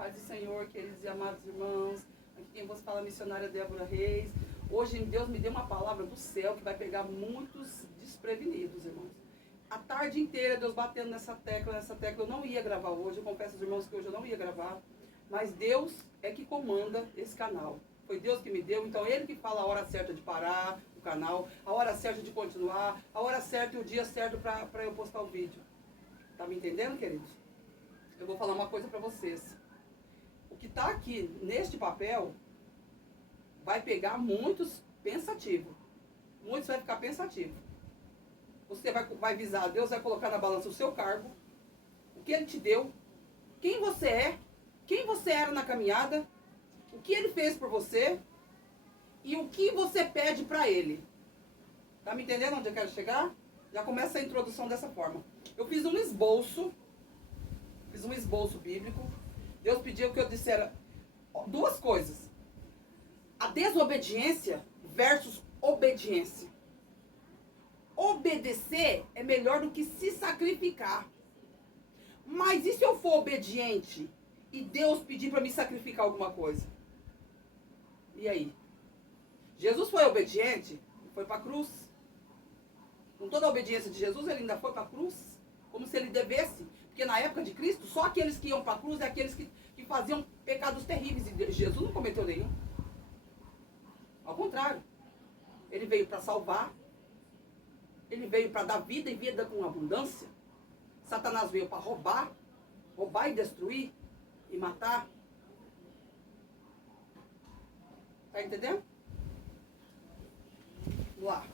paz do Senhor, queridos e amados irmãos. Aqui quem vos fala é a missionária Débora Reis. Hoje Deus me deu uma palavra do céu que vai pegar muitos desprevenidos, irmãos. A tarde inteira Deus batendo nessa tecla. Eu não ia gravar hoje, eu confesso aos irmãos que hoje eu não ia gravar. Mas Deus é que comanda esse canal. Foi Deus que me deu, então Ele que fala a hora certa de parar o canal, a hora certa de continuar, a hora certa e o dia certo para eu postar o vídeo. Tá me entendendo, queridos? Eu vou falar uma coisa para vocês. O que está aqui neste papel vai pegar muitos pensativos. Muitos vai ficar pensativo. Você vai visar, Deus vai colocar na balança o seu cargo, o que Ele te deu, quem você é, quem você era na caminhada, o que Ele fez por você e o que você pede para Ele. Tá me entendendo onde eu quero chegar? Já começa a introdução dessa forma. Eu fiz um esboço bíblico. Deus pediu que eu dissesse duas coisas. A desobediência versus obediência. Obedecer é melhor do que se sacrificar. Mas e se eu for obediente e Deus pedir para me sacrificar alguma coisa? E aí? Jesus foi obediente e foi para a cruz. Com toda a obediência de Jesus, ele ainda foi para a cruz. Como se ele devesse. Porque na época de Cristo, só aqueles que iam para a cruz é aqueles que faziam pecados terríveis. E Jesus não cometeu nenhum. Ao contrário. Ele veio para salvar. Ele veio para dar vida e vida com abundância. Satanás veio para roubar e destruir e matar. Tá entendendo? Vamos lá.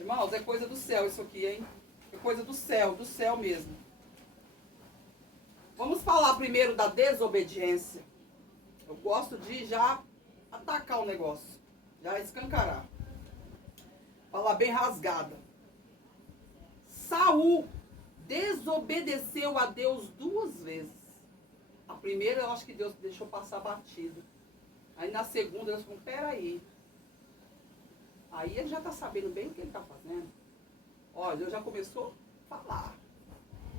Irmãos, é coisa do céu isso aqui, hein? É coisa do céu mesmo. Vamos falar primeiro da desobediência. Eu gosto de já atacar o negócio. Já escancarar. Falar bem rasgada. Saul desobedeceu a Deus 2 vezes. A primeira eu acho que Deus deixou passar batido. Aí na segunda Deus falou, peraí. Aí ele já está sabendo bem o que ele está fazendo. Olha, Deus já começou a falar.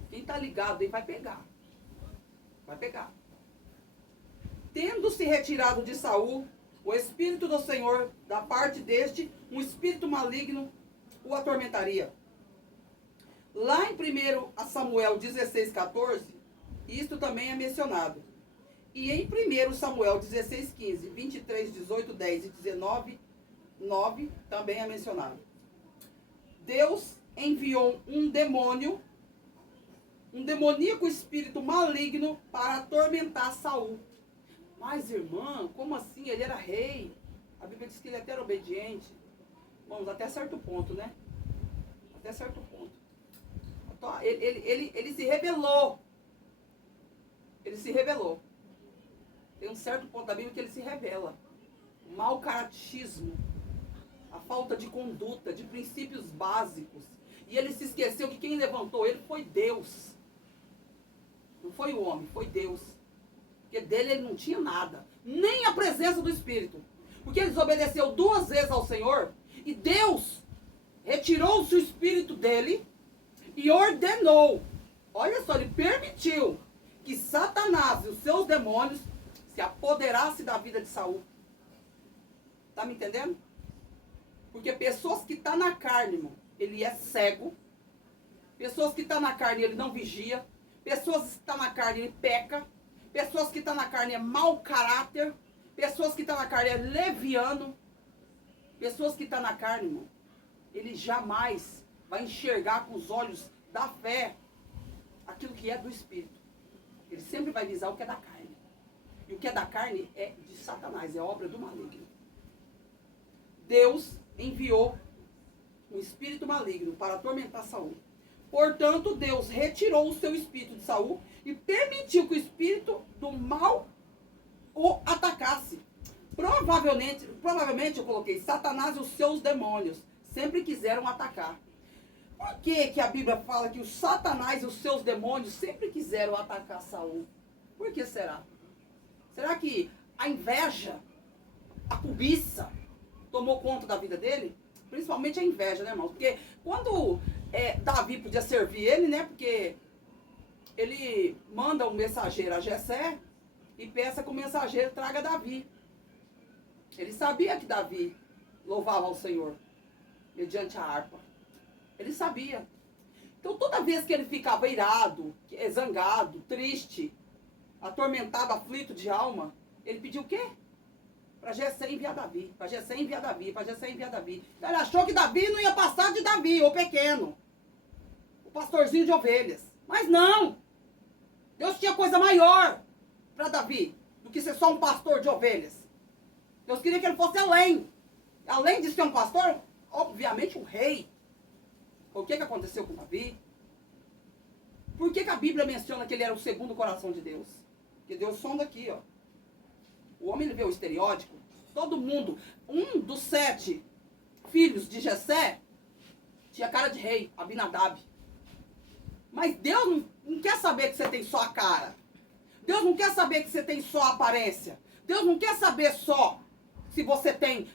Quem está ligado aí vai pegar. Vai pegar. Tendo se retirado de Saul, o Espírito do Senhor, da parte deste, um espírito maligno o atormentaria. Lá em 1 Samuel 16:14, isto também é mencionado. E em 1 Samuel 16:15, 23, 18, 10 e 19, 9, também é mencionado. Deus enviou um demoníaco espírito maligno para atormentar Saul. Mas, irmã, como assim? Ele era rei. A Bíblia diz que ele até era obediente. Vamos, até certo ponto, né? Até certo ponto. Então, ele se rebelou. Ele se rebelou. Tem um certo ponto da Bíblia que ele se rebela. O mau caratismo. A falta de conduta, de princípios básicos. E ele se esqueceu que quem levantou ele foi Deus. Não foi o homem, foi Deus. Porque dele ele não tinha nada. Nem a presença do Espírito. Porque ele desobedeceu 2 vezes ao Senhor. E Deus retirou-se o Espírito dele e ordenou. Olha só, ele permitiu que Satanás e os seus demônios se apoderassem da vida de Saul. Tá me entendendo? Porque pessoas que estão na carne, irmão, ele é cego. Pessoas que estão na carne, ele não vigia. Pessoas que estão na carne, ele peca. Pessoas que estão na carne, é mau caráter. Pessoas que estão na carne, é leviano. Pessoas que estão na carne, irmão, ele jamais vai enxergar com os olhos da fé aquilo que é do Espírito. Ele sempre vai visar o que é da carne. E o que é da carne é de Satanás, é obra do maligno. Deus enviou um espírito maligno para atormentar Saul. Portanto, Deus retirou o seu espírito de Saul e permitiu que o espírito do mal o atacasse. Provavelmente eu coloquei Satanás e os seus demônios sempre quiseram atacar. Por que a Bíblia fala que o Satanás e os seus demônios sempre quiseram atacar Saul? Por que será? Será que a inveja, a cobiça tomou conta da vida dele? Principalmente a inveja, né, irmão? Porque quando Davi podia servir ele, né? Porque ele manda um mensageiro a Jessé e peça que o mensageiro traga Davi. Ele sabia que Davi louvava ao Senhor mediante a harpa. Ele sabia. Então toda vez que ele ficava irado, zangado, triste, atormentado, aflito de alma, ele pediu o quê? Para Jessé enviar Davi, para Jessé enviar Davi, para Jessé enviar Davi. Então ele achou que Davi não ia passar de Davi, o pequeno, o pastorzinho de ovelhas. Mas não! Deus tinha coisa maior para Davi do que ser só um pastor de ovelhas. Deus queria que ele fosse além. Além de ser um pastor, obviamente um rei. O que aconteceu com Davi? Por que a Bíblia menciona que ele era o segundo coração de Deus? Porque Deus sonda aqui, ó. O homem, ele vê o estereótipo. Todo mundo, um dos 7 filhos de Jessé, tinha cara de rei, Abinadab. Mas Deus não quer saber que você tem só a cara. Deus não quer saber que você tem só a aparência. Deus não quer saber só se você tem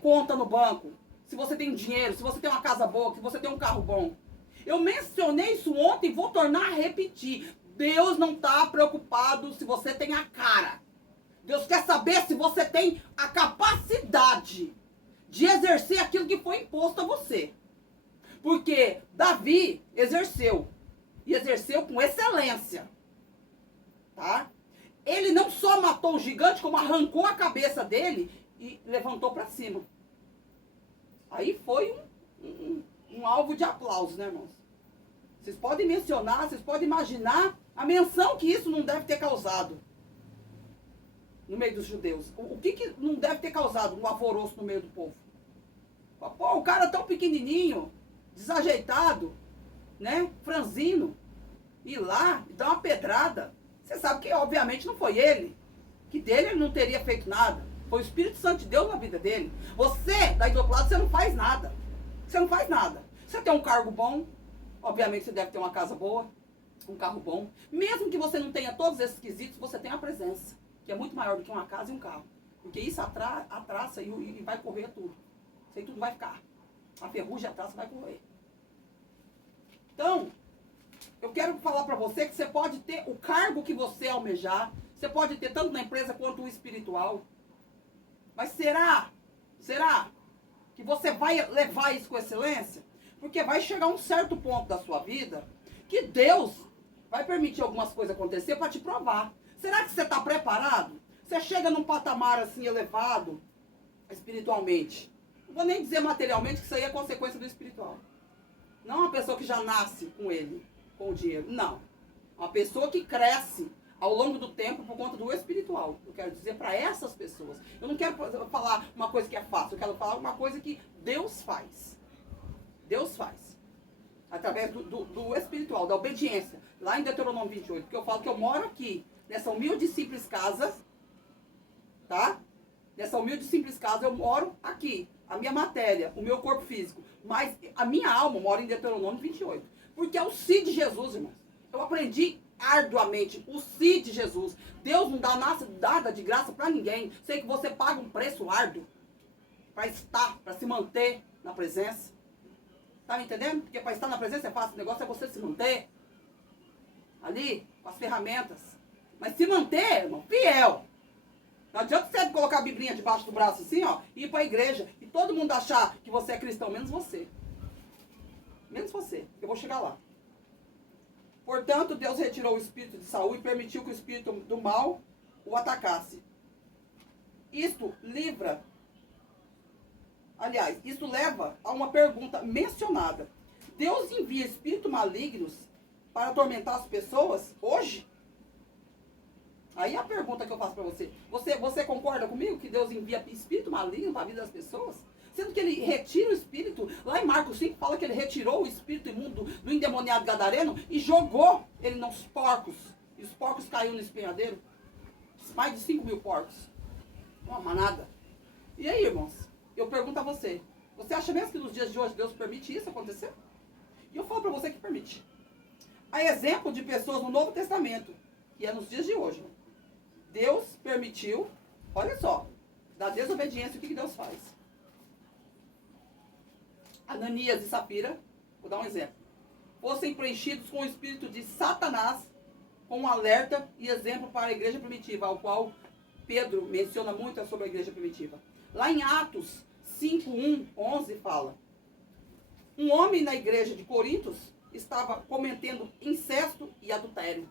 conta no banco, se você tem dinheiro, se você tem uma casa boa, se você tem um carro bom. Eu mencionei isso ontem e vou tornar a repetir. Deus não está preocupado se você tem a cara. Deus quer saber se você tem a capacidade de exercer aquilo que foi imposto a você. Porque Davi exerceu. E exerceu com excelência. Tá? Ele não só matou o gigante, como arrancou a cabeça dele e levantou para cima. Aí foi um alvo de aplauso, né, irmãos? Vocês podem mencionar, vocês podem imaginar a menção que isso não deve ter causado no meio dos judeus. O que não deve ter causado um alvoroço no meio do povo? Pô, o cara tão pequenininho, desajeitado, né, franzino, ir lá e dar uma pedrada. Você sabe que, obviamente, não foi ele. Que dele ele não teria feito nada. Foi o Espírito Santo de Deus na vida dele. Você, daí do outro lado, você não faz nada. Você não faz nada. Você tem um cargo bom. Obviamente, você deve ter uma casa boa. Um carro bom. Mesmo que você não tenha todos esses quesitos, você tem a presença. Que é muito maior do que uma casa e um carro. Porque isso atraça e vai correr tudo. Isso aí tudo vai ficar. A ferrugem atrasa vai correr. Então, eu quero falar para você que você pode ter o cargo que você almejar. Você pode ter tanto na empresa quanto o espiritual. Mas será que você vai levar isso com excelência? Porque vai chegar um certo ponto da sua vida que Deus vai permitir algumas coisas acontecer para te provar. Será que você está preparado? Você chega num patamar assim elevado, espiritualmente. Não vou nem dizer materialmente, que isso aí é consequência do espiritual. Não uma pessoa que já nasce com ele, com o dinheiro. Não. Uma pessoa que cresce ao longo do tempo por conta do espiritual. Eu quero dizer para essas pessoas. Eu não quero falar uma coisa que é fácil. Eu quero falar uma coisa que Deus faz. Deus faz. Através do espiritual, da obediência. Lá em Deuteronômio 28. Porque eu falo que eu moro aqui, nessa humilde e simples casa. Tá? Nessa humilde e simples casa eu moro aqui. A minha matéria, o meu corpo físico. Mas a minha alma mora em Deuteronômio 28. Porque é o si de Jesus, irmãos. Eu aprendi arduamente o si de Jesus. Deus não dá nada de graça para ninguém. Sei que você paga um preço árduo para estar, para se manter na presença. Tá me entendendo? Porque para estar na presença é fácil. O negócio é você se manter ali, com as ferramentas. Mas se manter, irmão, fiel. Não adianta você colocar a biblinha debaixo do braço assim, ó, e ir para a igreja e todo mundo achar que você é cristão, menos você. Menos você. Eu vou chegar lá. Portanto, Deus retirou o espírito de Saul e permitiu que o espírito do mal o atacasse. Isto livra. Aliás, isso leva a uma pergunta mencionada. Deus envia espíritos malignos para atormentar as pessoas hoje? Aí a pergunta que eu faço para você. Você concorda comigo que Deus envia espírito maligno para a vida das pessoas? Sendo que ele retira o espírito, lá em Marcos 5 fala que ele retirou o espírito imundo do endemoniado gadareno e jogou ele nos porcos. E os porcos caíram no espinhadeiro. Mais de 5.000 porcos. Uma manada. E aí, irmãos? Eu pergunto a você. Você acha mesmo que nos dias de hoje Deus permite isso acontecer? E eu falo para você que permite. Há exemplo de pessoas no Novo Testamento, que é nos dias de hoje. Deus permitiu, olha só, da desobediência, o que Deus faz? Ananias e Safira, vou dar um exemplo, fossem preenchidos com o espírito de Satanás com um alerta e exemplo para a igreja primitiva, ao qual Pedro menciona muito sobre a igreja primitiva. Lá em Atos 5:1-11 fala: um homem na igreja de Corintos estava cometendo incesto e adultério.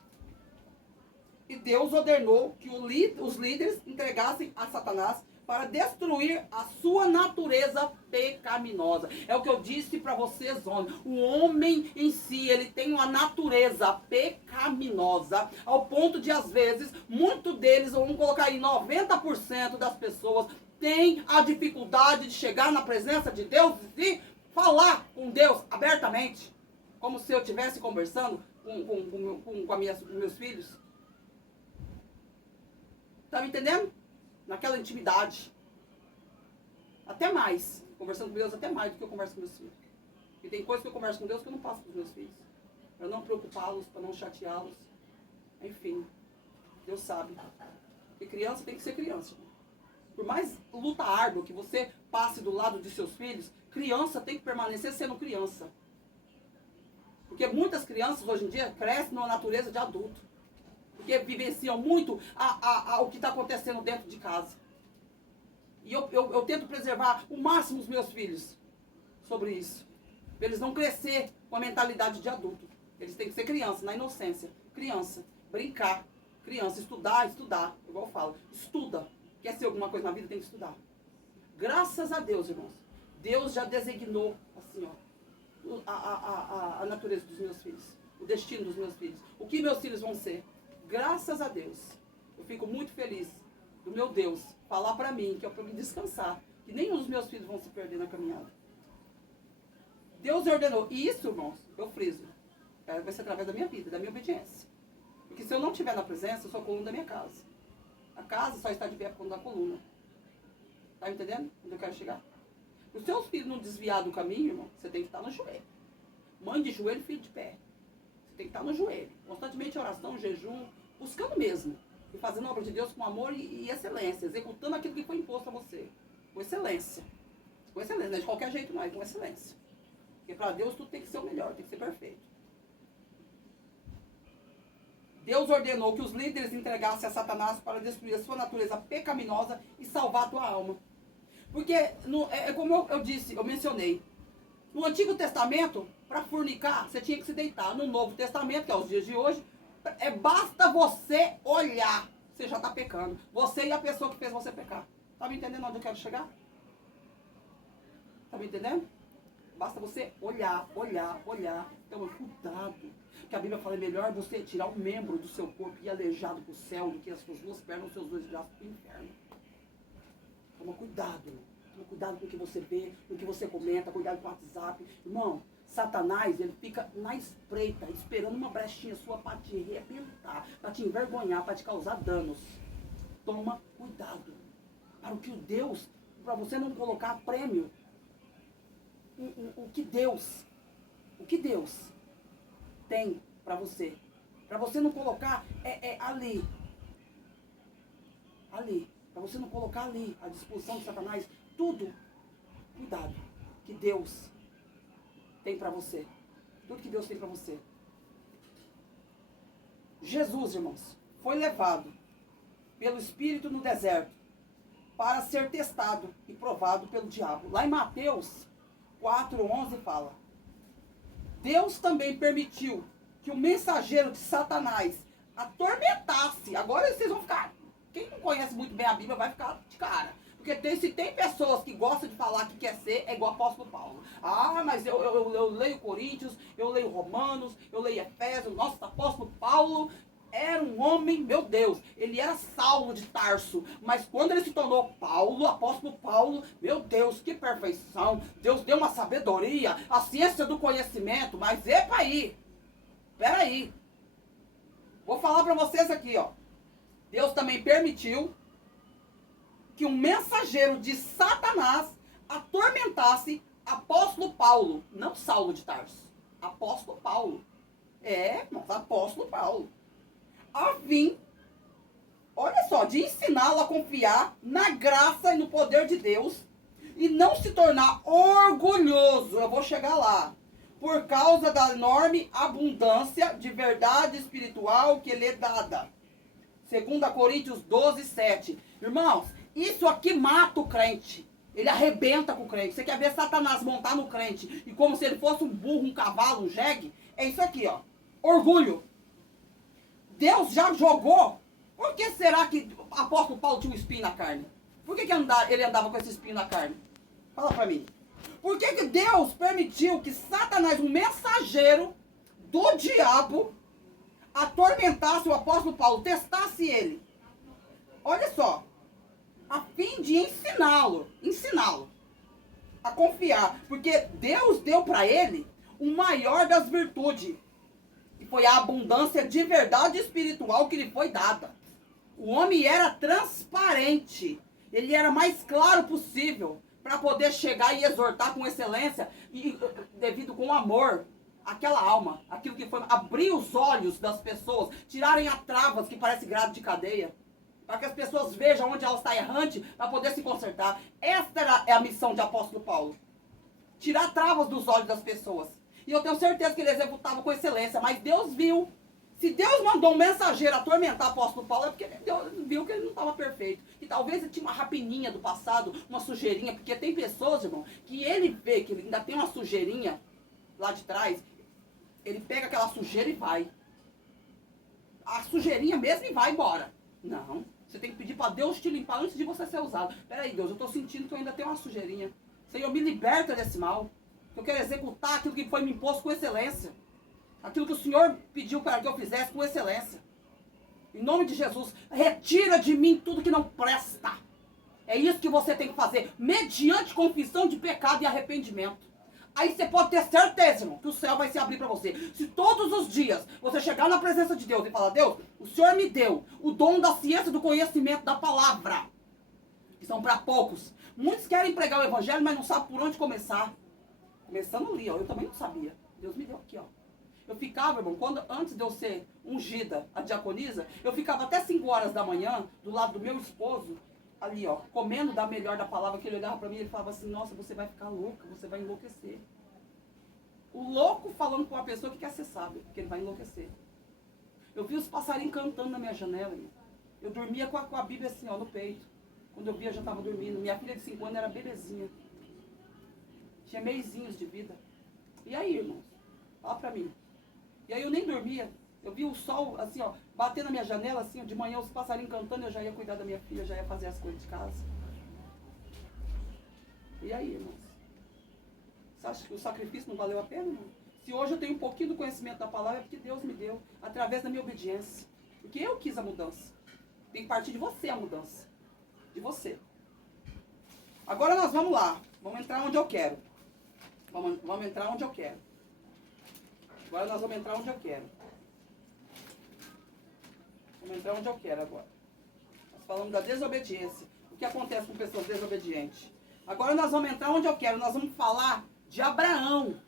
E Deus ordenou que os líderes entregassem a Satanás para destruir a sua natureza pecaminosa. É o que eu disse para vocês ontem. O homem em si, ele tem uma natureza pecaminosa, ao ponto de, às vezes, muitos deles, vamos colocar aí, 90% das pessoas tem a dificuldade de chegar na presença de Deus e falar com Deus abertamente, como se eu estivesse conversando com meus filhos. Tá me entendendo? Naquela intimidade. Até mais. Conversando com Deus até mais do que eu converso com meus filhos. E tem coisas que eu converso com Deus que eu não passo com os meus filhos. Para não preocupá-los, para não chateá-los. Enfim. Deus sabe. Porque criança tem que ser criança. Por mais luta árdua que você passe do lado de seus filhos, criança tem que permanecer sendo criança. Porque muitas crianças hoje em dia crescem numa natureza de adulto. Porque vivenciam muito o que está acontecendo dentro de casa. E eu tento preservar o máximo os meus filhos sobre isso. Para eles não crescer com a mentalidade de adulto. Eles têm que ser criança, na inocência. Criança, brincar. Criança, estudar. Igual eu falo, estuda. Quer ser alguma coisa na vida, tem que estudar. Graças a Deus, irmãos. Deus já designou, assim, ó, a natureza dos meus filhos. O destino dos meus filhos. O que meus filhos vão ser. Graças a Deus. Eu fico muito feliz do meu Deus falar para mim, que é para me descansar, que nenhum dos meus filhos vão se perder na caminhada. Deus ordenou. E isso, irmãos, eu friso. Vai ser através da minha vida, da minha obediência. Porque se eu não estiver na presença, eu sou a coluna da minha casa. A casa só está de pé por conta da coluna. Tá entendendo onde eu quero chegar? Para os seus filhos não desviar do caminho, irmão, você tem que estar no joelho. Mãe de joelho, filho de pé. Você tem que estar no joelho. Constantemente em oração, jejum, buscando mesmo. E fazendo a obra de Deus com amor e excelência. Executando aquilo que foi imposto a você. Com excelência. Com excelência. Não é de qualquer jeito não, é com excelência. Porque para Deus tudo tem que ser o melhor, tem que ser perfeito. Deus ordenou que os líderes entregassem a Satanás para destruir a sua natureza pecaminosa e salvar a tua alma. Porque, como eu disse, eu mencionei, no Antigo Testamento, para fornicar, você tinha que se deitar. No Novo Testamento, que é os dias de hoje, basta você olhar, você já está pecando. Você e a pessoa que fez você pecar. Está me entendendo onde eu quero chegar? Está me entendendo? Basta você olhar. Então, cuidado. Que a Bíblia fala, é melhor você tirar um membro do seu corpo e ir aleijado para o céu do que as suas duas pernas, os seus dois braços para o inferno. Toma cuidado. Toma cuidado com o que você vê, com o que você comenta, cuidado com o WhatsApp. Irmão, Satanás, ele fica na espreita, esperando uma brechinha sua para te arrebentar, para te envergonhar, para te causar danos. Toma cuidado. Para o que Deus, para você não colocar prêmio. O que Deus tem para você. Para você não colocar ali. Para você não colocar ali à disposição de Satanás. Tudo. Cuidado. Que Deus tem para você. Tudo que Deus tem para você. Jesus, irmãos, foi levado pelo Espírito no deserto para ser testado e provado pelo diabo. Lá em Mateus 4:11 fala: Deus também permitiu que o mensageiro de Satanás atormentasse. Agora vocês vão ficar... Quem não conhece muito bem a Bíblia vai ficar de cara. Porque se tem pessoas que gostam de falar que quer ser, é igual o apóstolo Paulo. Ah, mas eu leio Coríntios, eu leio Romanos, eu leio Efésios. Nossa, apóstolo Paulo era um homem, meu Deus, ele era Saulo de Tarso. Mas quando ele se tornou Paulo, apóstolo Paulo, meu Deus, que perfeição. Deus deu uma sabedoria, a ciência do conhecimento. Mas epa aí, peraí. Vou falar para vocês aqui, ó. Deus também permitiu que um mensageiro de Satanás atormentasse apóstolo Paulo. Não Saulo de Tarso. Apóstolo Paulo. Mas apóstolo Paulo. A fim, olha só, de ensiná-lo a confiar na graça e no poder de Deus e não se tornar orgulhoso. Eu vou chegar lá. por causa da enorme abundância de verdade espiritual que lhe é dada. 2 Coríntios 12, 7. Irmãos, isso aqui mata o crente. Ele arrebenta com o crente. Você quer ver Satanás montar no crente e como se ele fosse um burro, um cavalo, um jegue? É isso aqui, ó. Orgulho. Deus já jogou. Por que será que o apóstolo Paulo tinha um espinho na carne? Por que ele andava com esse espinho na carne? Fala pra mim. Por que Deus permitiu que Satanás, um mensageiro do diabo, atormentasse o apóstolo Paulo, testasse ele? Olha só. A fim de ensiná-lo a confiar. Porque Deus deu para ele o maior das virtudes. E foi a abundância de verdade espiritual que lhe foi dada. O homem era transparente. Ele era mais claro possível para poder chegar e exortar com excelência e devido com amor aquela alma, aquilo que foi abrir os olhos das pessoas, tirarem as travas que parece grade de cadeia, para que as pessoas vejam onde ela está errante, para poder se consertar. Esta era a missão de apóstolo Paulo. Tirar travas dos olhos das pessoas. E eu tenho certeza que ele executava com excelência, mas Deus viu. Se Deus mandou um mensageiro atormentar o apóstolo Paulo, é porque Deus viu que ele não estava perfeito. E talvez ele tinha uma rapininha do passado, uma sujeirinha, porque tem pessoas, irmão, que ele vê que ele ainda tem uma sujeirinha lá de trás, ele pega aquela sujeira e vai. A sujeirinha mesmo e vai embora. Não. Você tem que pedir para Deus te limpar antes de você ser usado. Peraí, Deus, eu estou sentindo que eu ainda tenho uma sujeirinha. Senhor, me liberta desse mal. Eu quero executar aquilo que foi me imposto com excelência. Aquilo que o Senhor pediu para que eu fizesse com excelência. Em nome de Jesus, retira de mim tudo que não presta. É isso que você tem que fazer, mediante confissão de pecado e arrependimento. Aí você pode ter certeza, irmão, que o céu vai se abrir para você. Se todos os dias você chegar na presença de Deus e falar: Deus, o Senhor me deu o dom da ciência, do conhecimento, da palavra, que são para poucos. Muitos querem pregar o evangelho, mas não sabem por onde começar. Começando ali, ó, eu também não sabia. Deus me deu aqui, ó. Eu ficava, irmão, antes de eu ser ungida, a diaconisa, eu ficava até 5 horas da manhã, do lado do meu esposo, ali, ó, comendo da melhor da palavra, que ele olhava pra mim e ele falava assim: nossa, você vai ficar louca, você vai enlouquecer. O louco falando com uma pessoa que quer ser sábio, que ele vai enlouquecer. Eu vi os passarinhos cantando na minha janela, irmão. Eu dormia com a Bíblia assim, ó, no peito. Quando eu via, eu já estava dormindo. Minha filha de 5 anos era bebezinha. Tinha meizinhos de vida. E aí, irmãos? Fala pra mim. E aí eu nem dormia. Eu via o sol, assim, ó, bater na minha janela, assim, ó, de manhã os passarinhos cantando, eu já ia cuidar da minha filha, já ia fazer as coisas de casa. E aí, irmãos? Você acha que o sacrifício não valeu a pena, irmão? Se hoje eu tenho um pouquinho do conhecimento da palavra, é porque Deus me deu, através da minha obediência. Porque eu quis a mudança. Tem que partir de você a mudança. De você. Agora nós vamos lá. Vamos entrar onde eu quero. Vamos entrar onde eu quero. Agora nós vamos entrar onde eu quero. Vamos entrar onde eu quero agora. Nós falamos da desobediência. O que acontece com pessoas desobedientes? Agora nós vamos entrar onde eu quero. Nós vamos falar de Abraão.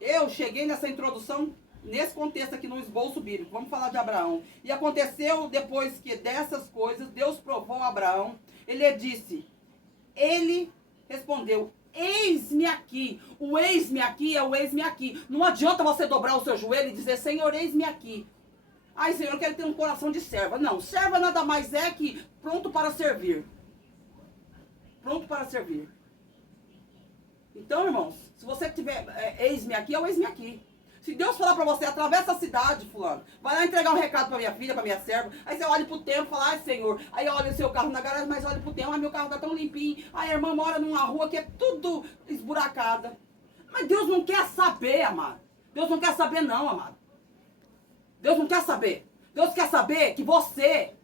Eu cheguei nessa introdução, nesse contexto aqui no esboço bíblico. Vamos falar de Abraão. E aconteceu depois que dessas coisas, Deus provou a Abraão. Ele disse, ele respondeu: eis-me aqui. O eis-me aqui é o eis-me aqui. Não adianta você dobrar o seu joelho e dizer: Senhor, eis-me aqui. Ai, Senhor, eu quero ter um coração de serva. Não, serva nada mais é que pronto para servir. Pronto para servir. Então, irmãos, se você tiver eis-me aqui, é o eis-me aqui. Se Deus falar pra você: atravessa a cidade, fulano, vai lá entregar um recado pra minha filha, pra minha serva. Aí você olha pro tempo e fala: ai, Senhor. Aí olha o seu carro na garagem, mas olha pro tempo: ai, meu carro tá tão limpinho. Ai, a irmã mora numa rua que é tudo esburacada. Mas Deus não quer saber, amado. Deus não quer saber não, amado. Deus não quer saber. Deus quer saber que você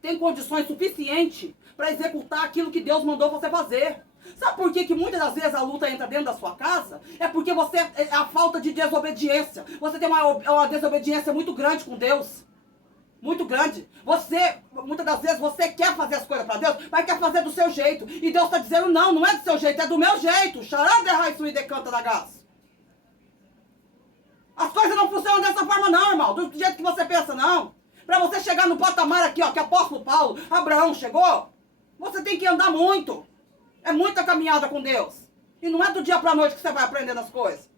tem condições suficientes para executar aquilo que Deus mandou você fazer. Sabe por que muitas das vezes a luta entra dentro da sua casa? É porque você é a falta de desobediência. Você tem uma desobediência muito grande com Deus. Muito grande. Você, muitas das vezes, você quer fazer as coisas para Deus, mas quer fazer do seu jeito. E Deus está dizendo: não, não é do seu jeito, é do meu jeito. Decanta da gás. As coisas não funcionam dessa forma não, irmão. Do jeito que você pensa, não. Para você chegar no patamar aqui, ó, que apóstolo Paulo, Abraão chegou, você tem que andar muito. É muita caminhada com Deus. E não é do dia para a noite que você vai aprendendo as coisas.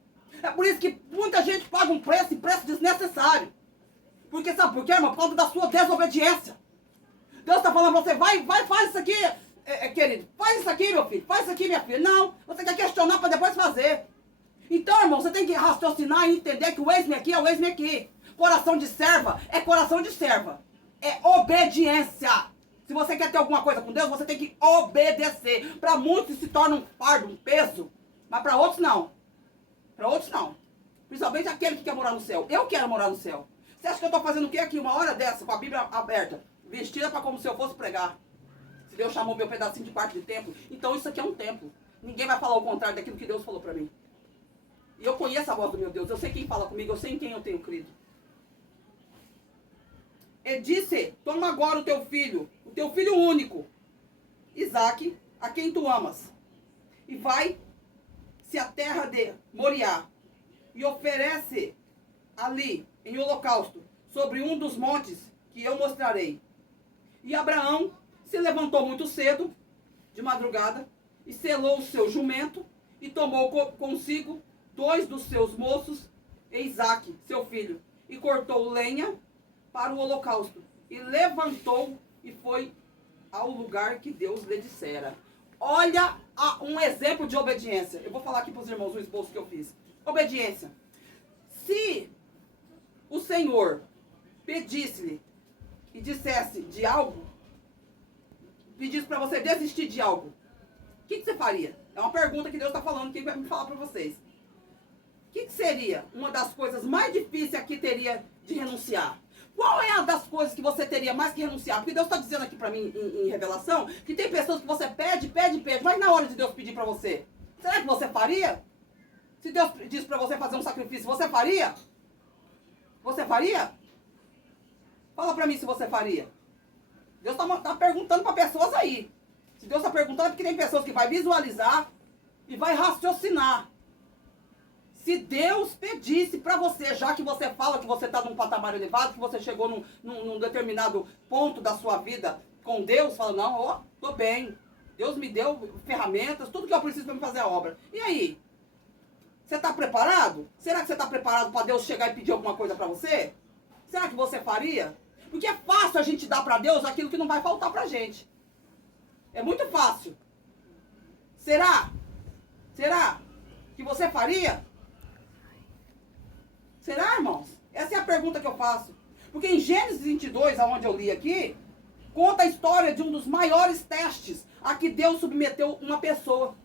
É por isso que muita gente paga um preço, e preço desnecessário. Porque sabe por quê, irmão? Por causa da sua desobediência. Deus está falando pra você, vai, faz isso aqui, querido. Faz isso aqui, meu filho. Faz isso aqui, minha filha. Não, você quer questionar para depois fazer. Então, irmão, você tem que raciocinar e entender que o eis-me aqui é o eis-me aqui. Coração de serva é coração de serva. É obediência. Se você quer ter alguma coisa com Deus, você tem que obedecer. Para muitos se torna um fardo, um peso. Mas para outros não. Para outros não. Principalmente aquele que quer morar no céu. Eu quero morar no céu. Você acha que eu estou fazendo o que aqui? Uma hora dessa, com a Bíblia aberta. Vestida para como se eu fosse pregar. Se Deus chamou meu pedacinho de parte de templo. Então isso aqui é um templo. Ninguém vai falar o contrário daquilo que Deus falou para mim. E eu conheço a voz do meu Deus. Eu sei quem fala comigo. Eu sei em quem eu tenho crido. Ele disse, toma agora o teu filho único, Isaque, a quem tu amas, e vai-se à terra de Moriá, e oferece ali, em holocausto, sobre um dos montes que eu mostrarei. E Abraão se levantou muito cedo, de madrugada, e selou o seu jumento, e tomou consigo 2 dos seus moços, e Isaque, seu filho, e cortou lenha para o holocausto, e levantou e foi ao lugar que Deus lhe dissera. Olha um exemplo de obediência. Eu vou falar aqui para os irmãos o esboço que eu fiz. Obediência. Se o Senhor pedisse-lhe e dissesse de algo, pedisse para você desistir de algo, o que você faria? É uma pergunta que Deus está falando, quem vai me falar para vocês. O que seria uma das coisas mais difíceis aqui teria de renunciar? Qual é a das coisas que você teria mais que renunciar? Porque Deus está dizendo aqui para mim em revelação que tem pessoas que você pede, mas na hora de Deus pedir para você, será que você faria? Se Deus diz para você fazer um sacrifício, você faria? Você faria? Fala para mim se você faria. Deus está perguntando para pessoas aí. Se Deus está perguntando é porque tem pessoas que vai visualizar e vai raciocinar. Se Deus pedisse para você, já que você fala que você está num patamar elevado, que você chegou num determinado ponto da sua vida com Deus, fala, não, ó, tô bem. Deus me deu ferramentas, tudo que eu preciso para me fazer a obra. E aí? Você está preparado? Será que você está preparado para Deus chegar e pedir alguma coisa para você? Será que você faria? Porque é fácil a gente dar para Deus aquilo que não vai faltar para a gente. É muito fácil. Será? Será que você faria? Será, irmãos? Essa é a pergunta que eu faço. Porque em Gênesis 22, aonde eu li aqui, conta a história de um dos maiores testes a que Deus submeteu uma pessoa.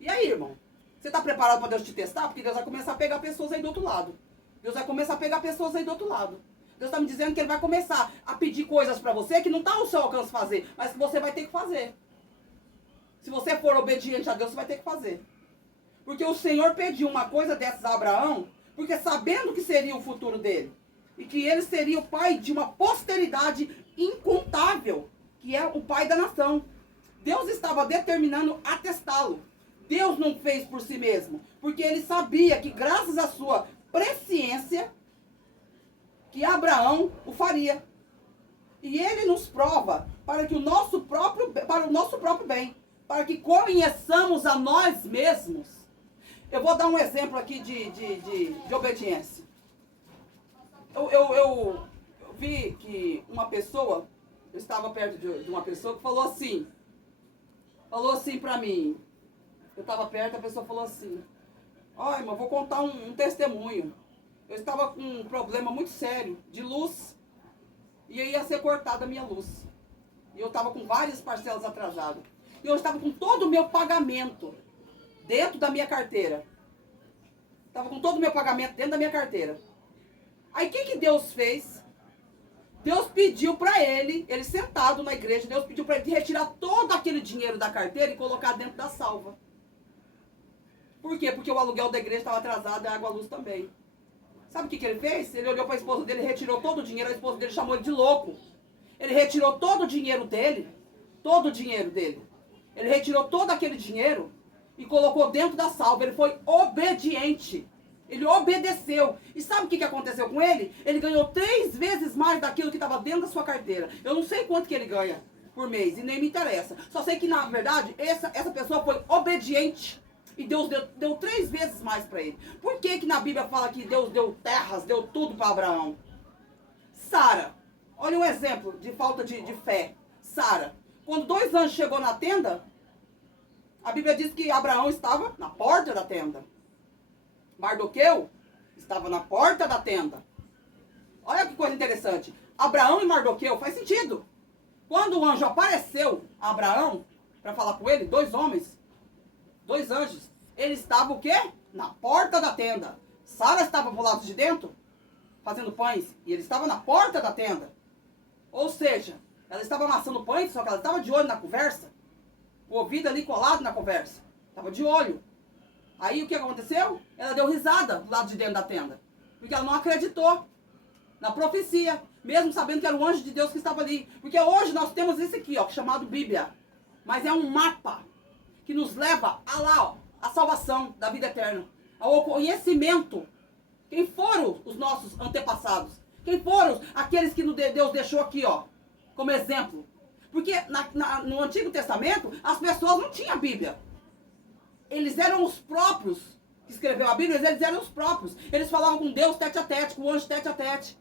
E aí, irmão? Você está preparado para Deus te testar? Porque Deus vai começar a pegar pessoas aí do outro lado. Deus vai começar a pegar pessoas aí do outro lado. Deus está me dizendo que Ele vai começar a pedir coisas para você que não está ao seu alcance fazer, mas que você vai ter que fazer. Se você for obediente a Deus, você vai ter que fazer. Porque o Senhor pediu uma coisa dessas a Abraão, porque sabendo que seria o futuro dele, e que ele seria o pai de uma posteridade incontável, que é o pai da nação. Deus estava determinando a testá-lo. Deus não fez por si mesmo, porque ele sabia que graças à sua presciência, que Abraão o faria. E ele nos prova para o nosso próprio bem, para que conheçamos a nós mesmos. Eu vou dar um exemplo aqui de obediência. Eu vi que uma pessoa, eu estava perto de uma pessoa que falou assim para mim. Eu estava perto, a pessoa falou assim, ó, irmão, vou contar um testemunho. Eu estava com um problema muito sério de luz e ia ser cortada a minha luz. E eu estava com várias parcelas atrasadas. E eu estava com todo o meu pagamento dentro da minha carteira. Estava com todo o meu pagamento dentro da minha carteira. Aí o que Deus fez? Deus pediu para ele sentado na igreja, Deus pediu para ele retirar todo aquele dinheiro da carteira e colocar dentro da salva. Por quê? Porque o aluguel da igreja estava atrasado e a água e a luz também. Sabe o que ele fez? Ele olhou para a esposa dele, retirou todo o dinheiro, a esposa dele chamou ele de louco. Ele retirou todo o dinheiro dele, ele retirou todo aquele dinheiro e colocou dentro da salva. Ele foi obediente. Ele obedeceu. E sabe o que aconteceu com ele? Ele ganhou 3 vezes mais daquilo que estava dentro da sua carteira. Eu não sei quanto que ele ganha por mês e nem me interessa. Só sei que, na verdade, essa pessoa foi obediente. E Deus deu 3 vezes mais para ele. Por que que na Bíblia fala que Deus deu terras, deu tudo para Abraão? Sara, olha um exemplo de falta de fé. Sara, quando 2 anjos chegou na tenda, a Bíblia diz que Abraão estava na porta da tenda. Mardoqueu estava na porta da tenda. Olha que coisa interessante. Abraão e Mardoqueu, faz sentido. Quando o anjo apareceu a Abraão, para falar com ele, 2 homens, 2 anjos, eles estavam o quê? Na porta da tenda. Sara estava pro lado de dentro, fazendo pães, e ele estava na porta da tenda. Ou seja, ela estava amassando pães, só que ela estava de olho na conversa. O ouvido ali colado na conversa. Estava de olho. Aí o que aconteceu? Ela deu risada do lado de dentro da tenda. Porque ela não acreditou na profecia, mesmo sabendo que era o anjo de Deus que estava ali. Porque hoje nós temos esse aqui, ó, chamado Bíblia. Mas é um mapa que nos leva a lá, ó, a salvação da vida eterna, ao conhecimento. Quem foram os nossos antepassados? Quem foram aqueles que Deus deixou aqui, ó, como exemplo? Porque no Antigo Testamento, as pessoas não tinham Bíblia. Eles eram os próprios que escreveu a Bíblia, eles eram os próprios. Eles falavam com Deus tete a tete, com o anjo tete a tete.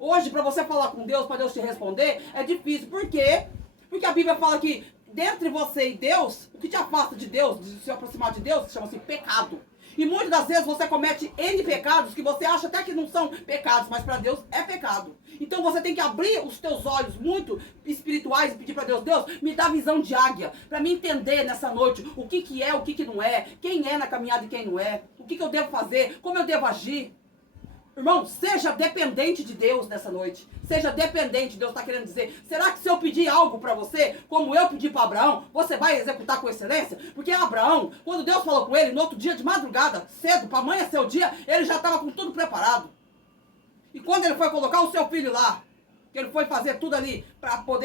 Hoje, para você falar com Deus, para Deus te responder, é difícil. Por quê? Porque a Bíblia fala que dentre você e Deus, o que te afasta de Deus, de se aproximar de Deus, chama-se pecado. E muitas das vezes você comete N pecados que você acha até que não são pecados, mas para Deus é pecado. Então você tem que abrir os teus olhos muito espirituais e pedir para Deus, Deus, me dá visão de águia, para me entender nessa noite o que é, o que não é, quem é na caminhada e quem não é, o que eu devo fazer, como eu devo agir. Irmão, seja dependente de Deus nessa noite. Seja dependente, Deus está querendo dizer. Será que se eu pedir algo para você, como eu pedi para Abraão, você vai executar com excelência? Porque Abraão, quando Deus falou com ele, no outro dia de madrugada, cedo, para amanhecer o dia, ele já estava com tudo preparado. E quando ele foi colocar o seu filho lá, que ele foi fazer tudo ali para poder